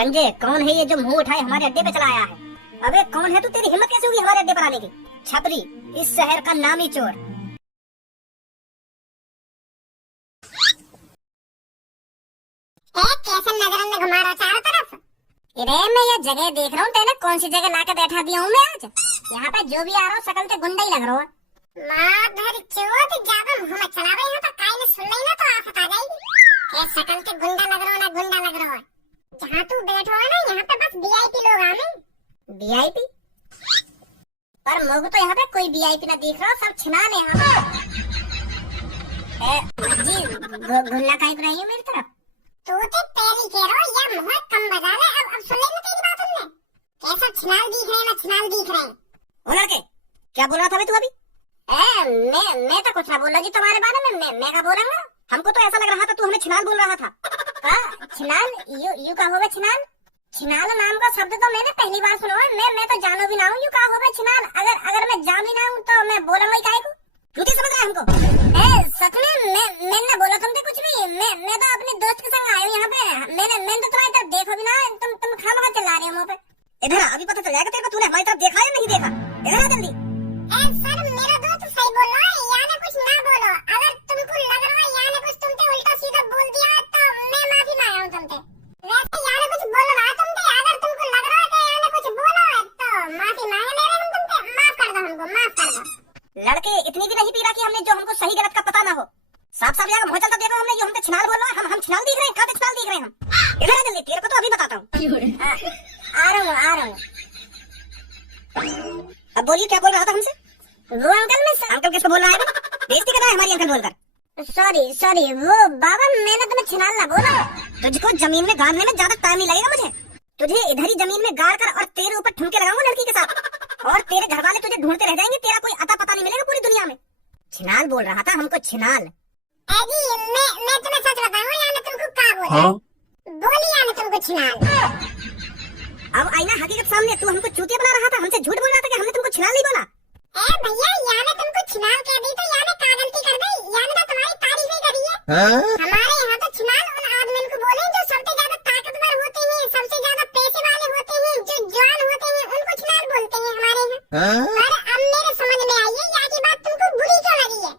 गंजे कौन है ये जो मुंह उठाए हमारे अड्डे पे चला आया है? अबे कौन है तू? तेरी हिम्मत कैसे हुई हमारे अड्डे पर आने की? छपरी, इस शहर का नामी चोर। कैसे नजर में घुमा रहा चारों तरफ? इधे मैं ये जगह देख रहा हूँ, तेने कौन सी जगह लाके बैठा दिया हूँ मैं आज? यहाँ पे जो भी आ रहा हूँ शकल से गुंडा ही लग रहा है। माधर चोट ज्यादा मुंह में चला रहे हैं तो काई ने सुन ली ना तो आफत आ जाएगी। क्या शकल से गुंडा लग रहा है ना गुंडा लग रहा है? जहाँ तू बैठो है ना यहाँ पे बस वीआईपी लोग आने। वीआईपी? पर मुझे तो यहाँ पे कोई वीआईपी ना दिख रहा, सब छिनाने यहाँ पे। जी गुल्ला काहे पर आई है मेरी तरफ? तू तो पहली कह रहा है या मुंह कम बजा ले। अब सुन ले तेरी बात हमने। कैसा छिनाल दिख रहे हैं ना छिनाल दिख रहे हैं। ओ लड़के क्या बोल रहा था तू अभी? मैं तो कुछ ना बोल रहा जी तुम्हारे बारे में। मैं क्या बोलूंगा? हमको तो ऐसा लग रहा था तू हमें छिनाल बोल रहा था। छिनाल? यू का होगा छिनाल? छिनाल नाम का शब्द तो मैंने पहली बार सुना है। मैं तो जानो भी ना हूँ यू का होगा छिनाल। अगर मैं जान भी ना हूँ तो मैं बोलूंगा ही काहे को? झूठी समझ रहा है हमको? सच में मैं ना बोला तुमसे कुछ भी। मैं तो अपने दोस्त के संग आया हूँ यहाँ पे। मैंने तो तुम्हारी तरफ देखो भी ना। तुम खामखा चिल्ला रहे हो मुँह पे। इधर अभी पता चल जाएगा तेरे को तूने हमारी तरफ देखा या नहीं देखा। इधर आ जल्दी। सर मेरा दोस्त सही बोल रहा है। याने कुछ ना बोलो। अगर तुमको लग रहा है याने कुछ तुमसे उल्टा सीधा बोल दिया तो मैं माफी मांग रहा हूँ तुमसे। वैसे याने कुछ बोल रहा है तुमसे। अगर तुमको लग रहा है कि याने कुछ बोला है तो माफी मांग ले रहे हम तुमसे। माफ कर दो हमको, माफ कर दो। लड़के इतनी भी नहीं पी रहा कि हमने जो हमको सही गलत का पता ना हो। साफ साफ जगह मुँह चलता देखो हमने जो हमसे छिनाल बोल रहा है। हम छिनाल दिख रहे हैं? कहाँ छिनाल दिख रहे हैं हम? इधर आ जल्दी, तेरे को तो अभी बताता हूँ। आ रहा हूँ। अब बोलिए क्या बोल रहा था हमसे? वो अंकल किसको बोल रहा है? बेइज्जती कर रहा है हमारी अंकल बोलकर। सॉरी वो बाबा मैंने तुम्हें छिनाल ना बोला। तुझको जमीन में गाड़ने में ज्यादा टाइम नहीं लगेगा मुझे। तुझे इधर ही जमीन में गाड़ कर और तेरे ऊपर ठुमके लगाऊंगा लड़की के साथ। और तेरे घर वाले तुझे ढूंढते रह जाएंगे। तेरा कोई अता पता नहीं मिलेगा पूरी दुनिया में। छिनाल बोल रहा था हमको छिनाल। अजी मैं तुम्हें सच बताऊं याने तुमको क्या बोला? बोली याने तुमको छिनाल। अब आईना हकीकत सामने। तू हमको चूतिया बना रहा था, हमसे झूठ बोल रहा था कि हमने तुमको छिनाल नहीं बोला। भैया याने तुमको छिनाल कह दी तो याने क्या गलती कर दी? याने तो तुम्हारी तारीफ ही करी है। हमारे यहाँ तो छिनाल उन आदमी को बोले जो सबसे ज्यादा ताकतवर होते हैं, सबसे ज्यादा पैसे वाले होते हैं, जो जवान होते हैं, उनको छिनाल बोलते हैं हमारे यहाँ। पर अब मेरे समझ में आई है यहाँ की बात तुमको बुरी क्यों लगी है।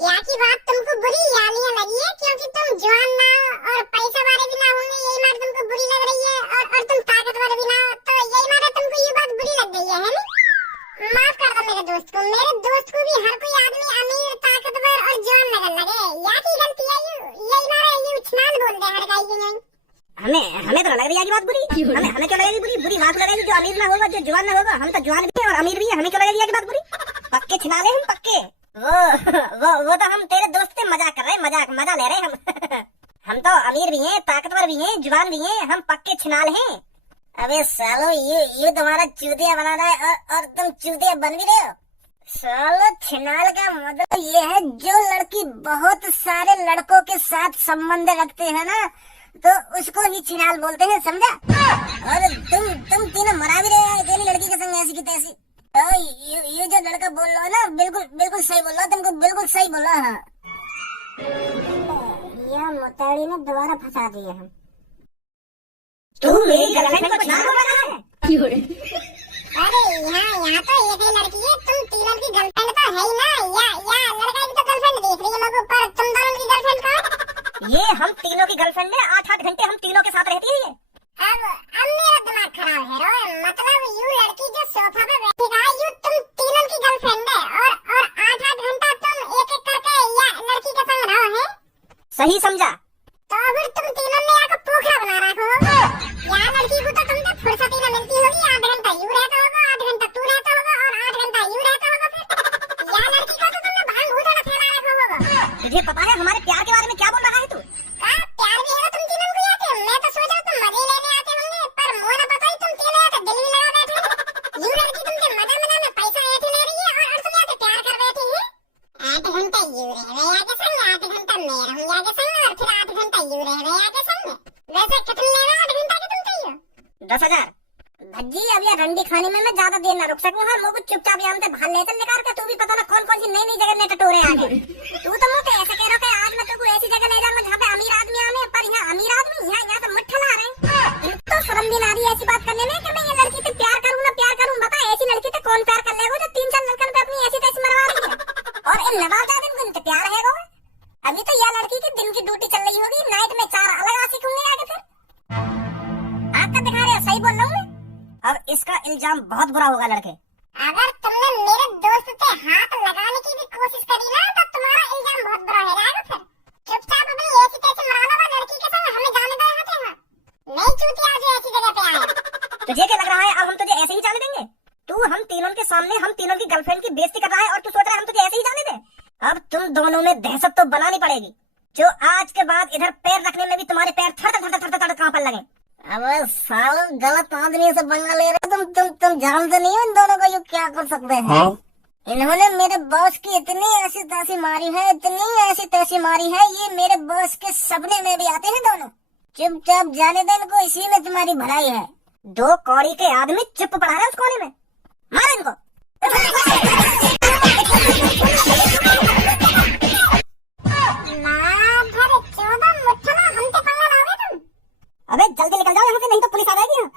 यहाँ की बात तुमको बुरी यानी लगी है क्योंकि तुम जवान ना और पैसा वाले भी ना होंगे, यही बात तुमको बुरी लग रही है। और तुम ताकतवर भी ना हो तो यही बात तुमको ये बात बुरी लग गई है ना? माफ कर दो मेरे दोस्त को। मेरे दोस्त को भी हर कोई आदमी अमीर ताकतवर और जवान लगन लगे। या की गलती है यही मारे ये छिनाल बोल दे हर गाई की। हमें तो लग रही है बात बुरी। हमें क्यों लगेगी बुरी? बुरी बात लगेगी जो अमीर ना होगा, जो जवान ना होगा। हम तो जवान भी है और अमीर भी है, हमें क्यों लगेगी बात बुरी? पक्के छिनाले हम पक्के। वो तो हम तेरे दोस्त से मजाक कर रहे हैं, मजा ले रहे हैं हम। हम तो अमीर भी हैं, ताकतवर भी हैं, जवान भी हैं, हम पक्के छिनाल हैं। अबे सालो ये तुम्हारा चूतिया बना रहा है और तुम चूतिया बन भी रहे हो। सालो छिनाल का मतलब ये है जो लड़की बहुत सारे लड़कों के साथ संबंध रखते हैं ना तो उसको ही छिनाल बोलते हैं, समझा? और तुम तीनों मरा भी रहे हैं अकेली लड़की के संग ऐसी की तैसी। तो ये जो लड़का बोल रहा है ना बिल्कुल सही बोल रहा, तुमको बिल्कुल सही बोल रहा है। यह मुताड़ी ने दोबारा फंसा दिए हम। तू मेरी गर्लफ्रेंड को छिनाल बोल रहा है? अरे यहाँ तो एक ही लड़की है। तुम तीनों की गर्लफ्रेंड तो है ही ना। या लड़का की तो गर्लफ्रेंड देख रही है मेरे को, पर तुम दोनों की गर्लफ्रेंड कौन? ये हम तीनों की गर्लफ्रेंड है। 8-8 घंटे हम तीनों के साथ रहती है ये। अब मेरा दिमाग खराब है रो। मतलब यू लड़की जो सोफा पे बैठी है यू तुम तीनों की गर्लफ्रेंड है और 8-8 घंटा तुम एक करके या लड़की के संग रहो है। सही समझा? तो फिर तुम तीनों ने आकर पोखरा बना रखा होगा। यहाँ लड़की को तो तुमसे फुर्सत ही न मिलती होगी। 8 घंटा यू रहता होगा, 8 घंटा तू रहता होगा और 8 घंटा यू रहता होगा। फिर यहाँ लड़की को तो तुमने भांग भूसा फैला रखा होगा। तुझे पता है हमारे प्यार के बारे में क्या बोल रहा है तू? प्यार भी है तुम तीनों को आते। मैं तो सोचा तुम मजे लेने आते होंगे, पर मुझे ना पता ही तुम तीनों आते दिल भी लगा बैठे। यू लड़की तुमसे मजा में पैसा ऐसे ले रही है और तुम आते प्यार कर बैठे हैं। 8 घंटा यू रह रहे आगे संग, 8 घंटा मैं रहूंगी आगे संग और फिर 8 घंटा यू रह रहे आगे संग। वैसे कितने लेना 8 घंटा के तुम चाहिए? 10,000। भज्जी अब ये रंडी खाने में मैं ज्यादा देर ना रुक सकूं। हाँ मुझे चुपचाप यहाँ से भाग लेते निकाल के। तू भी पता ना कौन सी नई जगह ने टटोरे आगे। तू तो मुझे ऐसे कह रहा है आज मैं तेको ऐसी जगह ले जाऊंगा जहाँ पे अमीर आदमी आवे, पर यहाँ अमीर आदमी यहाँ से मुट्ठा ला रहे हैं। तो शर्म इतना दिन को इंतजार है वो। अभी तो यह लड़की की दिन की ड्यूटी चल रही होगी, नाइट में 4 अलग आशिक होंगे आगे फिर। आग का दिखा रहे हो, सही बोल रहा हूँ मैं। अब इसका इल्जाम बहुत बुरा होगा लड़के। अगर तुमने मेरे दोस्त पे हाथ लगाने की भी कोशिश करी ना तो तुम्हारा इल्जाम बहुत बुरा हो जाएगा फिर। चुपचाप अपनी ऐसी तैसी मरा लो लड़की के संग, हमें जाने दो यहाँ से। नहीं चूतिया जो ऐसी जगह पे आए। तुझे क्या लग रहा है अब हम तुझे ऐसे ही जाने देंगे? तू हम तीनों के सामने हम तीनों की गर्लफ्रेंड की बेइज्जती कर रहा है और तू सोच रहा है हम तुझे ऐसे ही जाने दें? अब तुम दोनों में दहशत तो बनानी पड़ेगी, जो आज के बाद इधर पैर रखने में भी तुम्हारे पैर थर थर थर थर कांपने लगे। अबे सालो गलत आदमी से पंगा ले रहे हो तुम जानते नहीं हो इन दोनों को ये क्या कर सकते हैं। हाँ? इन्होंने मेरे बॉस की इतनी ऐसी तैसी मारी है, इतनी ऐसी तैसी मारी है, ये मेरे बॉस के सपने में भी आते हैं दोनों। चुपचाप जाने दे इनको, इसी में तुम्हारी भलाई है। 2 कौड़ी के आदमी चुप पड़ा रहे उस कोने में, मार इनको। अबे जल्दी निकल जाओ यहाँ से, नहीं तो पुलिस आ जाएगी यहाँ।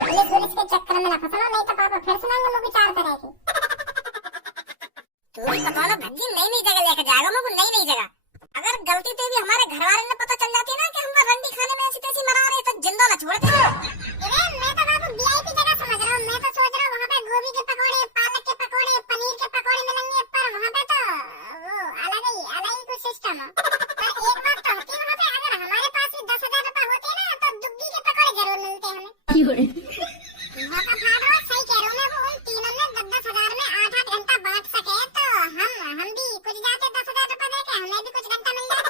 पुलिस के चक्कर में ना फंसना, नहीं तो पापा फिर सुनाएंगे मुझे 4 तरह की। तू ही बता ना भज्जी, नई जगह लेकर जाएगा मुझे, नई जगह। अगर गलती से भी हमारे घर वाले ने पता चल जाती है ना कि हम रंडी खाने में ऐसी तैसी मरा रहे तो जिंदा न छोड़ते। मैं तो बाबू वीआईपी जगह समझ रहा हूँ। मैं तो सोच रहा हूँ वहाँ पे गोभी के पकौड़े, पालक के पकौड़े, पनीर के पकौड़े मिलेंगे, पर वहाँ पे तो वो अलग ही कुछ सिस्टम है। पर एक बात तो होती है वहाँ पे, अगर हमारे पास भी 10,000 रुपए होते ना तो दुग्गी के पकौड़े जरूर मिलते हमें। वहाँ का फायदा सही कह रहा हूँ मैं, वो उन तीनों ने 10,000 में 8-8 घंटा बांट सके तो हम भी कुछ जाते 10,000 रुपए देके हमें भी कुछ घंटा मिल जाए।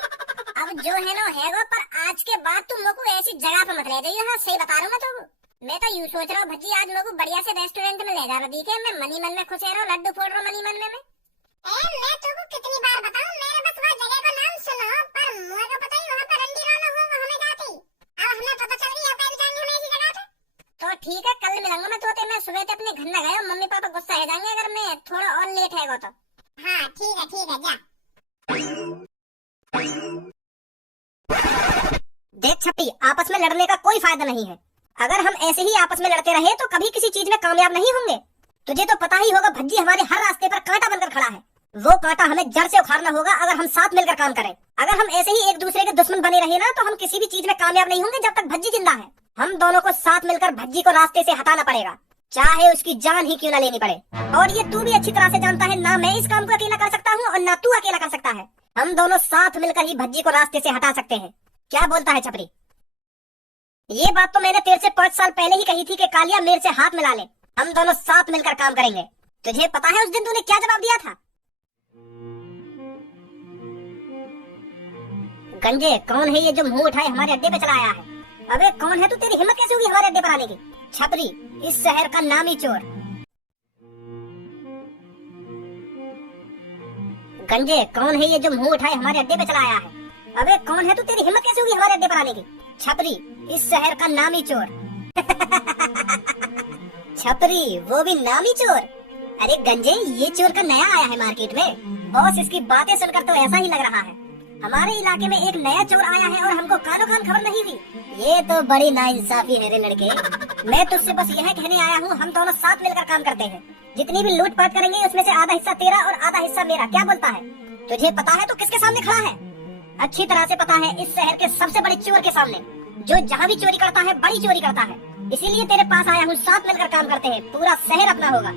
अब जो है ना है वो, पर आज के बाद तुम लोग को ऐसी जगह पे मत ले जाइए। हाँ सही बता रहा हूँ मैं तुमको। मैं तो यूँ सोच रहा हूँ भज्जी आज लोग बढ़िया से रेस्टोरेंट में ले जा रहा दिखे, मैं मनी मन में खुश रहा हूँ, लड्डू फोड़ रहा हूँ मनी मन में। मैं तुमको कितनी बार बताऊं, मेरे बस वहाँ जगह का नाम सुनो, पर मुझे को पता ही वहाँ पर रंडी रोना होगा हमें जाते ही। अब हमें पता चल गया कल जाएंगे हम ऐसी जगह पे। तो ठीक है, कल मिलूंगा मैं तोते। मैं सुबह से अपने घर न गया, मम्मी पापा गुस्सा हो जाएंगे अगर मैं थोड़ा और लेट है तो। हाँ ठीक है जा। देख छपी, आपस में लड़ने का कोई फायदा नहीं है। अगर हम ऐसे ही आपस में लड़ते रहे तो कभी किसी चीज में कामयाब नहीं होंगे। तुझे तो पता ही होगा भज्जी हमारे हर रास्ते पर कांटा बनकर खड़ा है। वो कांटा हमें जड़ से उखाड़ना होगा अगर हम साथ मिलकर काम करें। अगर हम ऐसे ही एक दूसरे के दुश्मन बने रहे ना तो हम किसी भी चीज में कामयाब नहीं होंगे जब तक भज्जी जिंदा है। हम दोनों को साथ मिलकर भज्जी को रास्ते से हटाना पड़ेगा, चाहे उसकी जान ही क्यों ना लेनी पड़े। और ये तू भी अच्छी तरह से जानता है, ना मैं इस काम को अकेला कर सकता हूँ और ना तू अकेला कर सकता है। हम दोनों साथ मिलकर ही भज्जी को रास्ते से हटा सकते हैं। क्या बोलता है छपरी? ये बात तो मैंने तेरे से 5 साल पहले ही कही थी कि कालिया मेरे से हाथ मिला ले, हम दोनों साथ मिलकर काम करेंगे। तुझे पता है उस दिन तूने क्या जवाब दिया था? गंजे, कौन है ये जो मुंह उठाए हमारे अड्डे पे चला आया है? अबे कौन है तू? तेरी हिम्मत कैसे हुई हमारे अड्डे पर आने की? छपरी, इस शहर का नामी चोर। गंजे, कौन है ये जो मुंह उठाए हमारे अड्डे पे चला आया है? अबे कौन है तू? तेरी हिम्मत कैसे हुई हमारे अड्डे पर आने की? छपरी, इस शहर का नामी चोर। छपरी, वो भी नामी चोर? अरे गंजे, ये चोर का नया आया है मार्केट में। बॉस, इसकी बातें सुनकर तो ऐसा ही लग रहा है हमारे इलाके में एक नया चोर आया है और हमको कानो कान खबर नहीं हुई। ये तो बड़ी नाइंसाफी है रे लड़के। मैं तुझसे बस यह कहने आया हूँ, हम दोनों साथ मिलकर काम करते हैं। जितनी भी लूटपाट करेंगे उसमें से आधा हिस्सा तेरा और आधा हिस्सा मेरा। क्या बोलता है? तुझे पता है तू किसके सामने खड़ा है? अच्छी तरह से पता है, इस शहर के सबसे बड़े चोर के सामने, जो जहाँ भी चोरी करता है बड़ी चोरी करता है। इसीलिए तेरे पास आया हूँ, साथ मिलकर काम करते हैं, पूरा शहर अपना होगा।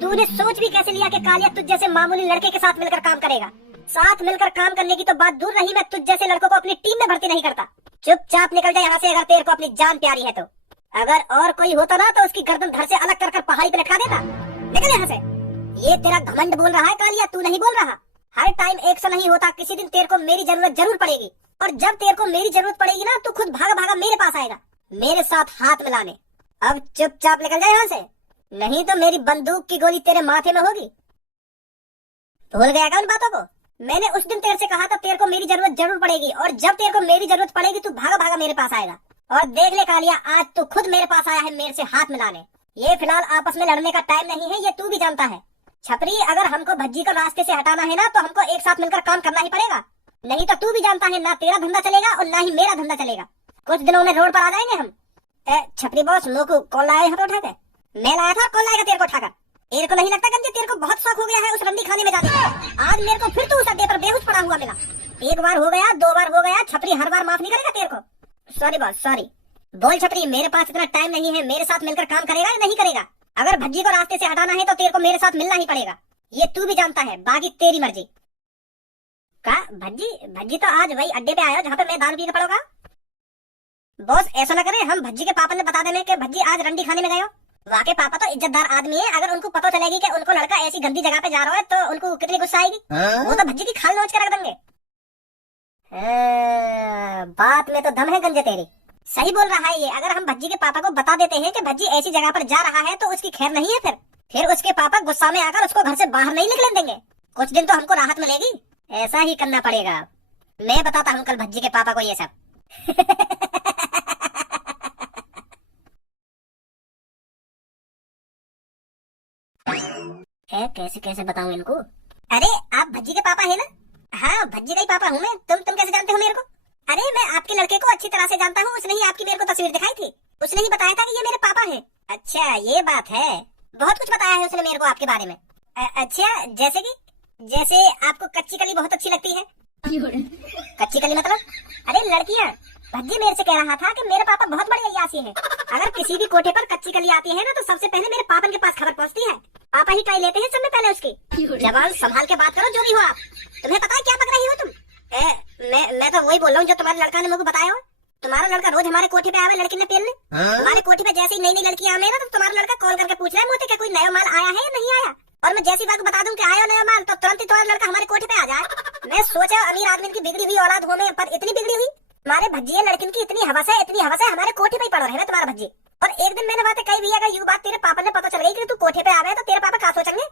तूने सोच भी कैसे लिया कि कालिया तुझ जैसे मामूली लड़के के साथ मिलकर काम करेगा? साथ मिलकर काम करने की तो बात दूर रही, मैं तुझ जैसे लड़कों को अपनी टीम में भर्ती नहीं करता। चुपचाप निकल जा यहाँ से अगर तेरे को अपनी जान प्यारी है तो। अगर और कोई होता ना तो उसकी गर्दन धड़ से अलग कर पहाड़ी पे लटका देता। निकल यहाँ से। ये तेरा घमंड बोल रहा है कालिया, तू नहीं बोल रहा। हर टाइम एक सा नहीं होता, किसी दिन तेरे को मेरी जरूरत जरूर पड़ेगी। और जब तेरे को मेरी जरूरत पड़ेगी ना तो खुद भागा भागा मेरे पास आएगा, मेरे साथ हाथ मिलाने। अब चुपचाप निकल जाए यहाँ से, नहीं तो मेरी बंदूक की गोली तेरे माथे में होगी। भूल गया क्या उन बातों को? मैंने उस दिन तेरे से कहा था तेरे को मेरी जरूरत जरूर पड़ेगी, और जब तेरे को मेरी जरूरत पड़ेगी तू भागा भागा मेरे पास आएगा। और देख ले कालिया, आज तू खुद मेरे पास आया है मेरे से हाथ मिलाने। ये फिलहाल आपस में लड़ने का टाइम नहीं है, ये तू भी जानता है। छपरी, अगर हमको भज्जी को रास्ते से हटाना है ना तो हमको एक साथ मिलकर काम करना ही पड़ेगा, नहीं तो तू भी जानता है ना तेरा धंधा चलेगा और ना ही मेरा धंधा चलेगा। कुछ दिनों में रोड पर आ जाएंगे हम। छपरी बॉस, लोग कॉल लाए यहाँ पे उठाकर? मैं लाया था, कॉल लाएगा तेरे को उठाकर? तेरे को नहीं लगता गंजे तेरे को बहुत शौक हो गया है उस रंडी खाने में जाने का? आज मेरे को फिर तू उस अड्डे पर बेहोश पड़ा हुआ मिला। एक बार हो गया, 2 बार हो गया, छपरी हर बार माफ नहीं करेगा तेरे को। Sorry boss sorry. बोल छपरी, मेरे पास इतना टाइम नहीं है, मेरे साथ मिलकर काम करेगा या नहीं करेगा? अगर भज्जी को रास्ते से हटाना है तो तेरे को मेरे साथ मिलना ही पड़ेगा, ये तू भी जानता है, बाकी तेरी मर्जी। का भज्जी तो आज वही अड्डे पे आया जहाँ पे मैं दारू पी के पड़ोगा। बॉस ऐसा न करे, हम भज्जी के पापा ने बता देने कि भज्जी आज रंडी खाने में गए हो। वाकई पापा तो इज्जतदार आदमी है, अगर उनको पता चलेगी कि उनको लड़का ऐसी गंदी जगह पे जा रहा है तो उनको कितनी गुस्सा आएगी। वो तो भज्जी की खाल नोच के रख देंगे। बात में तो दम है गंजे तेरी, सही बोल रहा है ये। अगर हम भज्जी के पापा को बता देते हैं कि भज्जी ऐसी जगह पर जा रहा है तो उसकी खैर नहीं है, फिर उसके पापा गुस्सा में आकर उसको घर से बाहर नहीं निकलने देंगे। कुछ दिन तो हमको राहत मिलेगी, ऐसा ही करना पड़ेगा। मैं बताता हूँ कल भज्जी के पापा को ये सब। कैसे कैसे बताऊं इनको? अरे आप भज्जी के पापा है ना? हाँ भज्जी का ही पापा हूँ मैं। तुम कैसे जानते हो मेरे को? अरे मैं आपके लड़के को अच्छी तरह से जानता हूँ, उसने ही आपकी मेरे को तस्वीर दिखाई थी, उसने ही बताया था कि ये मेरे पापा हैं। अच्छा ये बात है, बहुत कुछ बताया है उसने मेरे को आपके बारे में। अच्छा जैसे आपको कच्ची कली बहुत अच्छी लगती है। कच्ची कली मतलब? अरे लड़कियाँ, भज्जी मेरे से कह रहा था कि मेरे पापा बहुत बड़े अय्यासी हैं। अगर किसी भी कोठे पर कच्ची कली आती है ना तो सबसे पहले मेरे पापा के पास खबर पहुंचती है, पापा ही कह लेते हैं सब में पहले उसकी। जवान संभाल के बात करो, जो भी हो आप। तुम्हें पता है क्या पक रही हो तुम? मैं तो वही बोल रहा हूँ जो तुम्हारे लड़का ने मुझे बताया हो। तुम्हारा लड़का रोज हमारे कोठे पे आवे लड़की ने पेलने। हमारे कोठे पे जैसे ही नई लड़की आवे ना तो तुम्हारा लड़का कॉल करके पूछ रहा है मुझे कि कोई नया माल आया है या नहीं आया। और मैं जैसी बात बता दूं कि आया नया माल तो तुरंत ही तुम्हारा लड़का हमारे कोठे पे आ जाए। मैं सोचा अमीर आदमी की बिगड़ी हुई औलाद हो में, पर इतनी बिगड़ी हुई हमारे भज्जी लड़किन की इतनी हवस है हमारे कोठे पे ही पड़ रहे हैं तुम्हारा भज्जी। और एक दिन मैंने बातें कही भी अगर यू बात तेरे पापा ने पता चल गई कि तू कोठे पे आवे तो तेरे पापा क्या सोचेंगे?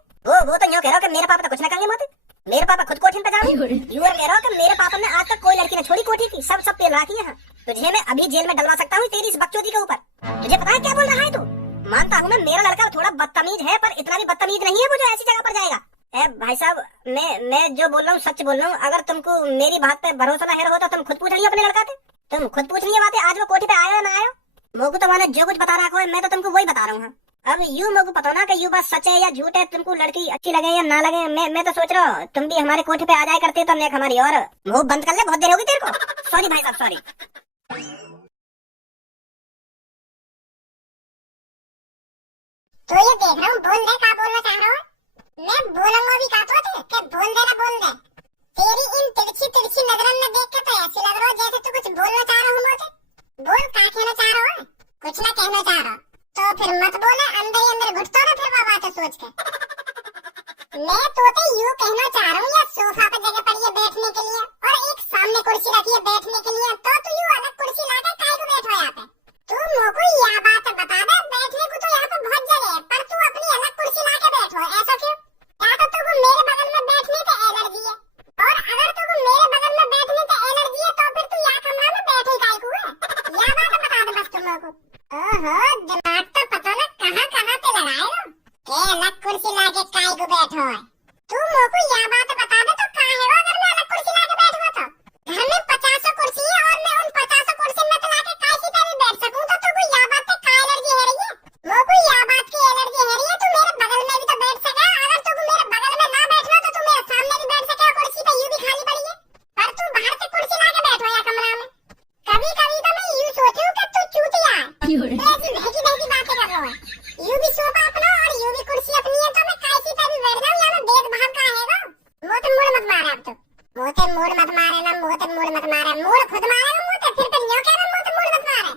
वो तो यूँ कह रहा हो कि मेरे पापा तो कुछ न कहेंगे मोते, मेरे पापा खुद कोठे पे जाओ। यू कह रहा हो कि मेरे पापा ने आज तक कोई लड़की ने छोड़ी कोठी की, सब पेल रखी है। तुझे मैं अभी जेल में डलवा सकता हूँ तेरी इस बकचोदी के ऊपर। तुझे पता है क्या बोल रहा है तू? मानता हूँ मैं मेरा लड़का थोड़ा बदतमीज है, पर इतना भी बदतमीज नहीं है वो जो ऐसी जगह पर जाएगा। भाई साहब मैं जो बोल रहा हूँ सच बोल रहा हूँ। अगर तुमको मेरी बात पे भरोसा न है तो तुम खुद पूछ रही हो अपने लड़का से, तुम खुद पूछ रही है बातें। आज वो कोठे पे आया या ना आया, मोको तो मैंने जो कुछ बता रखा है मैं तो तुमको वही बता रहा हूँ। अब यू मोको पता ना कि यू बात सच है या झूठ है, तुमको लड़की अच्छी लगे या ना लगे। मैं तो सोच रहा हूँ तुम भी हमारे कोठे पे आ जाए करते तो नेक हमारी। और मुंह बंद कर ले, बहुत देर होगी तेरे को। सॉरी भाई साहब सॉरी। तो ये देख रहा हूँ, बोल दे क्या बोलना चाह रहा हो। मैं बोलूंगा भी क्या तो कि बोल दे। तेरी इन तिरछी नजरों में देख के तो ऐसे लग रहा हो जैसे तू कुछ बोलना चाह रहा हूँ मुझे। बोल क्या कहना चाह रहा हो? कुछ ना कहना चाह रहा तो फिर मत बोले, अंदर ही अंदर घुटता ना फिर बातें सोच के। मैं तो यूँ कहना चाह रहा हूँ या सोफा पे जगह पड़ी है बैठने के लिए और एक सामने कुर्सी रखी है बैठने के लिए, तो तू यूँ अलग कुर्सी लाके काहे को बैठो यहाँ पे? तू मोको यह बात बता दे, बैठने को तो यहाँ पे बहुत जगह है, पर तू अपनी अलग कुर्सी लाके बैठो, ऐसा क्यों? या तो तुमको मेरे बगल में बैठने से एलर्जी है, और अगर तुमको मेरे बगल में बैठने से एलर्जी है तो फिर तू यहाँ कमरा में बैठे काहे को है? यह बात बता दे बस तुम लोगों को। ओहो दिमाग तो पता ना कहाँ पे लगाए हो के अलग कुर्सी लाके काहे को बैठो है। तू मोको यह बात बता दे तो काहे हो अगर मैं अलग कुर्सी लाके बैठूं तो? घर में 50 कुर्सी है और मैं उन 50 कुर्सी में तो लाके कैसी पे भी बैठ सकूं, तो तुमको यह बात पे का एलर्जी है रही है? मोको यह बात की एलर्जी है रही है, तू मेरे बगल में भी तो बैठ सके। अगर तुमको मेरे बगल में ना बैठना तो तू मेरे सामने भी बैठ सके, कुर्सी पे यूं भी खाली पड़ी है, पर तू बाहर से कुर्सी लाके बैठो या कमरा में। कभी कभी तो मैं यूं सोचूं कि तू चूतिया है, ऐसी बहकी बातें कर रहा है। यूं भी सोफा अपना और यूं भी कुर्सी अपनी है, तो मैं कैसी पे भी बैठ जाऊं या मैं भेदभाव का आएगा? मोते मूड मत मारे अब तो, मोते मूड मत मारे ना, मोते मूड मत मारे, मूड खुद मारेगा मोते, फिर न्यों कह रहा मोते मूड मत मारे।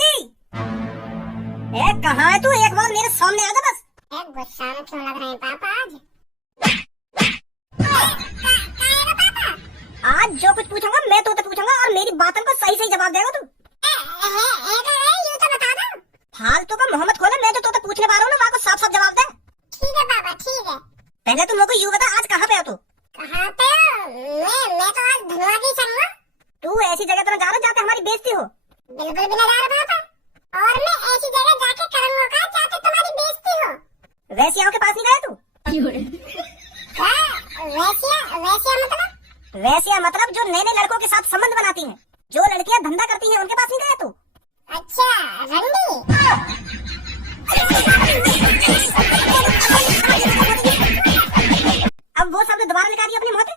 जी कहाँ है तू? एक बार मेरे सामने आ जा बस। गुस्सा में क्यों लग रहे हैं पापा आज? आज जो कुछ पूछूंगा मैं तो पूछूंगा और मेरी बातों को सही जवाब देगा तू। यूं तो बता दो। फालतू का मोहम्मद खोले, मैं जो तो पूछने वाला हूँ ना वहाँ को साफ जवाब दे। ठीक है पापा ठीक है। पहले तुम लोग को यूं बता आज कहाँ पे हो तू? कहाँ पे? मैं तो आज धनवा की चलूंगा। तू ऐसी जगह तो जा रहा जाते हमारी बेइज्जती हो। बिल्कुल भी नहीं जा रहा पापा, और मैं ऐसी जगह जाके करूंगा का जाके तुम्हारी बेइज्जती हो। वैसियाओं के पास नहीं गया तू? वैसिया मतलब जो नए लड़कों के साथ संबंध बनाती हैं, जो लड़कियां धंधा करती हैं, उनके पास नहीं गया तू? अच्छा रंडी। अब वो शब्द दोबारा निकालिए अपने मुंह से।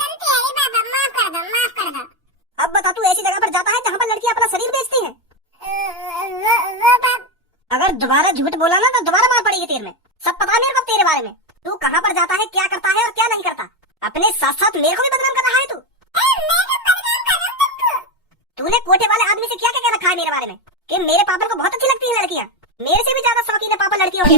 गलती है रे बाबा, माफ कर दो, माफ कर दो। अब बता, तू ऐसी जगह पर जाता है जहाँ पर लड़कियां अपना शरीर बेचती हैं। वो बात अगर दोबारा झूठ बोला ना तो दोबारा मार पड़ेगी तेरे में। सब पता है मेरे को तेरे बारे में। तू कहाँ पर जाता है, क्या करता है और क्या नहीं करता। अपने साथ साथ मेरे को भी बदनाम कर रहा है तू। तूने कोठे वाले आदमी से क्या क्या कह रखा है मेरे बारे में कि मेरे पापा को बहुत अच्छी लगती है लड़कियां। मेरे से भी ज्यादा शौकीन है पापा लड़कियों के।